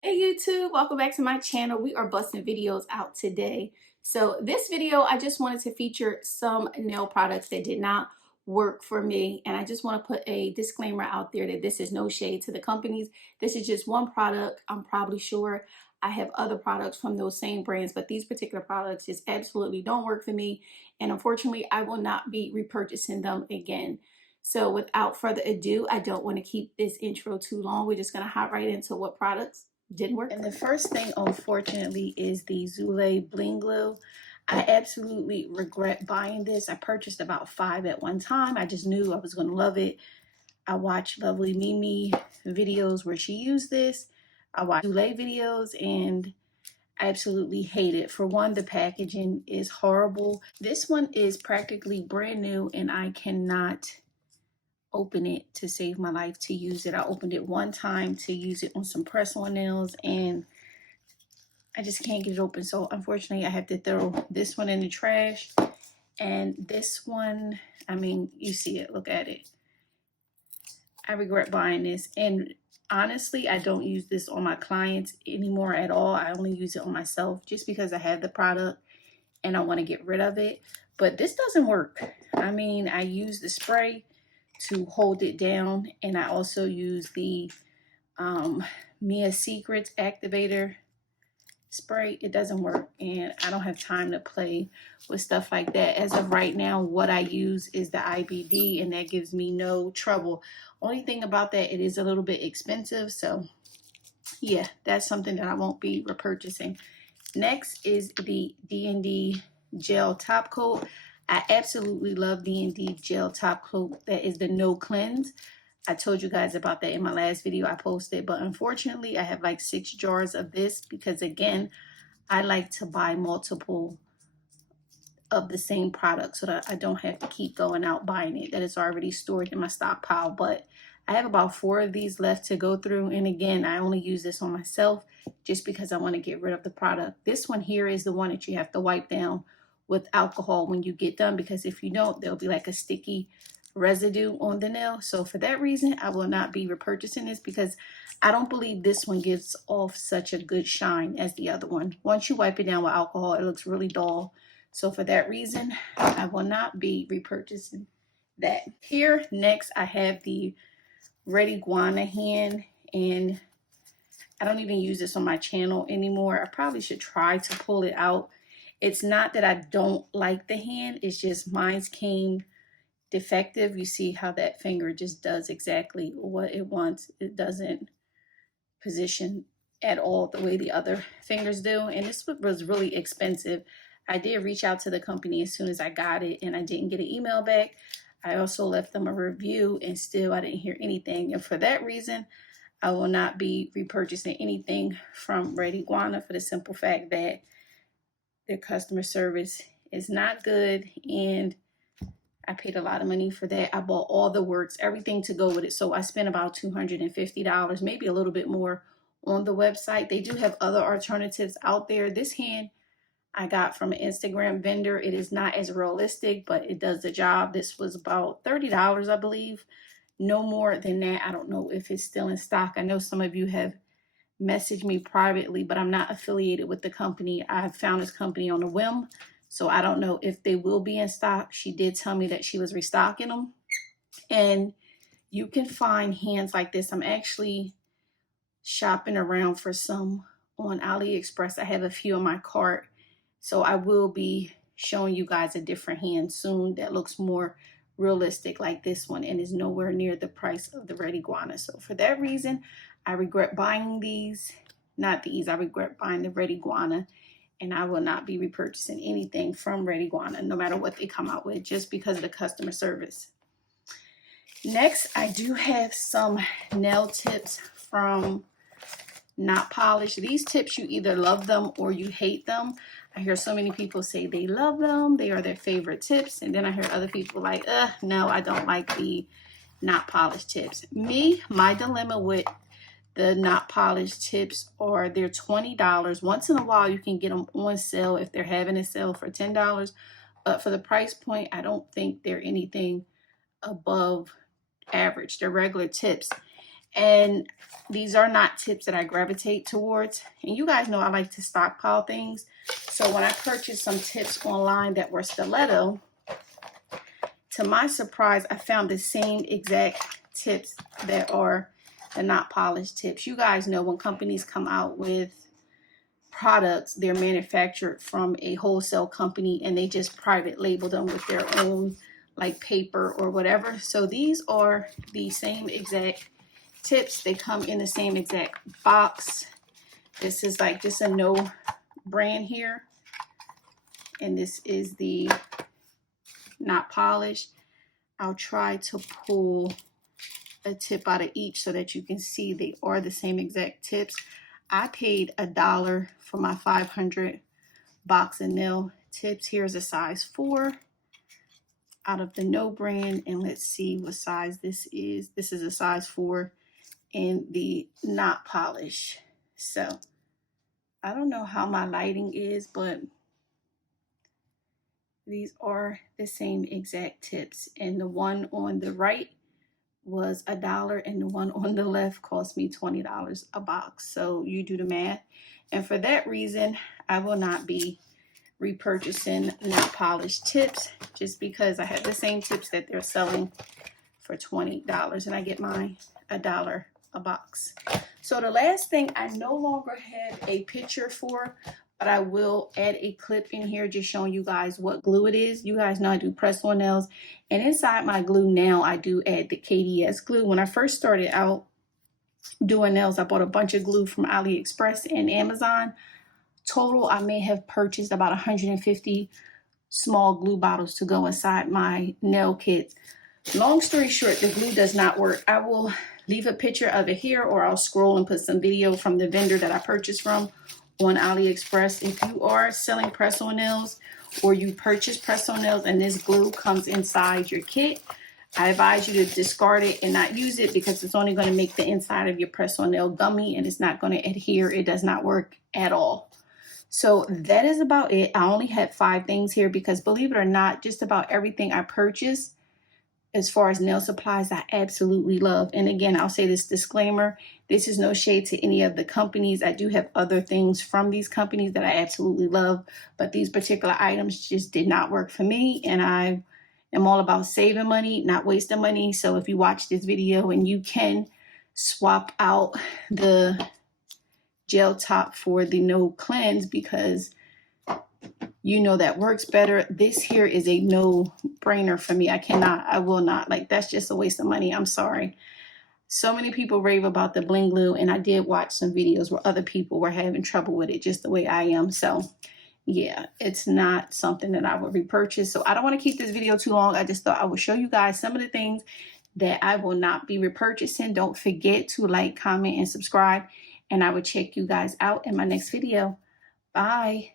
Hey YouTube, welcome back to my channel. We are busting videos out today. So this video, I just wanted to feature some nail products that did not work for me. And I just want to put a disclaimer out there that this is no shade to the companies. This is just one product. I'm probably sure I have other products from those same brands, but these particular products just absolutely don't work for me. And unfortunately, I will not be repurchasing them again. So without further ado, I don't want to keep this intro too long. We're just going to hop right into what products didn't work. And the first thing, unfortunately, is the Zulay Bling Glue. I absolutely regret buying this. I purchased about 5 at one time. I just knew I was going to love it. I watched Lovely Mimi videos where she used this. I watched Zulay videos and I absolutely hate it. For one, the packaging is horrible. This one is practically brand new and I cannot open it to save my life to use it. I opened it one time to use it on some press-on nails and I just can't get it open. So unfortunately, I have to throw this one in the trash. And this one, I mean, you see it, look at it. I regret buying this. And honestly, I don't use this on my clients anymore at all. I only use it on myself just because I have the product and I want to get rid of it. But this doesn't work. I mean, I use the spray to hold it down. And I also use the Mia Secrets activator spray. It doesn't work and I don't have time to play with stuff like that. As of right now, what I use is the IBD and that gives me no trouble. Only thing about that, it is a little bit expensive. So yeah, that's something that I won't be repurchasing. Next is the D&D gel top coat. I absolutely love D&D gel top coat. That is the no cleanse. I told you guys about that in my last video I posted, but unfortunately I have like 6 jars of this because again, I like to buy multiple of the same product so that I don't have to keep going out buying it that is already stored in my stockpile. But I have about 4 of these left to go through. And again, I only use this on myself just because I want to get rid of the product. This one here is the one that you have to wipe down with alcohol when you get done, because if you don't, there'll be like a sticky residue on the nail. So for that reason, I will not be repurchasing this because I don't believe this one gives off such a good shine as the other one. Once you wipe it down with alcohol, it looks really dull. So for that reason, I will not be repurchasing that. Here next, I have the Red Iguana hand, and I don't even use this on my channel anymore. I probably should try to pull it out. It's not that I don't like the hand, it's just mine's came defective. You see how that finger just does exactly what it wants. It doesn't position at all the way the other fingers do. And this was really expensive. I did reach out to the company as soon as I got it and I didn't get an email back. I also left them a review and still I didn't hear anything. And for that reason, I will not be repurchasing anything from Red Iguana for the simple fact that their customer service is not good and I paid a lot of money for that. I bought all the works, everything to go with it. So I spent about $250, maybe a little bit more on the website. They do have other alternatives out there. This hand I got from an Instagram vendor. It is not as realistic, but it does the job. This was about $30, I believe. No more than that. I don't know if it's still in stock. I know some of you have messaged me privately, but I'm not affiliated with the company. I found this company on a whim. So I don't know if they will be in stock. She did tell me that she was restocking them. And you can find hands like this. I'm actually shopping around for some on AliExpress. I have a few in my cart. So I will be showing you guys a different hand soon that looks more realistic like this one and is nowhere near the price of the Red Iguana. So for that reason, I regret buying these. Not these. I regret buying the Red Iguana. And I will not be repurchasing anything from Red Iguana, no matter what they come out with, just because of the customer service. Next, I do have some nail tips from Not Polished. These tips, you either love them or you hate them. I hear so many people say they love them, they are their favorite tips, and then I hear other people like, no, I don't like the Not Polished tips. My dilemma with the Not Polished tips are they're $20. Once in a while you can get them on sale if they're having a sale for $10, but for the price point, I don't think they're anything above average. They're regular tips. And these are not tips that I gravitate towards. And you guys know I like to stockpile things. So when I purchased some tips online that were stiletto, to my surprise, I found the same exact tips that are the not polished tips. You guys know when companies come out with products, they're manufactured from a wholesale company and they just private label them with their own like paper or whatever. So these are the same exact tips. They come in the same exact box. This is like just a no brand here, and this is the not polished. I'll try to pull a tip out of each so that you can see they are the same exact tips. I paid $1 for my 500 box of nail tips. Here's a size 4 out of the no brand, and let's see what size this is. This is a size 4 in the not polished. So I don't know how my lighting is, but these are the same exact tips, and the one on the right was $1 and the one on the left cost me $20 a box. So you do the math, and for that reason I will not be repurchasing not polished tips, just because I have the same tips that they're selling for $20 and I get mine $1 a box. So the last thing, I no longer have a picture for, but I will add a clip in here just showing you guys what glue it is. You guys know I do press-on nails, and inside my glue now I do add the KDS glue. When I first started out doing nails, I bought a bunch of glue from AliExpress and Amazon. Total, I may have purchased about 150 small glue bottles to go inside my nail kits. Long story short, the glue does not work. I will leave a picture of it here, or I'll scroll and put some video from the vendor that I purchased from on AliExpress. If you are selling press-on nails or you purchase press-on nails and this glue comes inside your kit, I advise you to discard it and not use it, because it's only going to make the inside of your press-on nail gummy and it's not going to adhere. It does not work at all. So that is about it. I only had 5 things here because, believe it or not, just about everything I purchased as far as nail supplies I absolutely love. And again, I'll say this disclaimer, this is no shade to any of the companies. I do have other things from these companies that I absolutely love, but these particular items just did not work for me, and I am all about saving money, not wasting money. So if you watch this video and you can swap out the gel top for the no cleanse because you know that works better, this here is a no brainer for me. I will not, like, that's just a waste of money. I'm sorry. So many people rave about the Bling Glue, and I did watch some videos where other people were having trouble with it just the way I am. So yeah, it's not something that I would repurchase. So I don't want to keep this video too long. I just thought I would show you guys some of the things that I will not be repurchasing. Don't forget to like, comment, and subscribe, and I will check you guys out in my next video. Bye.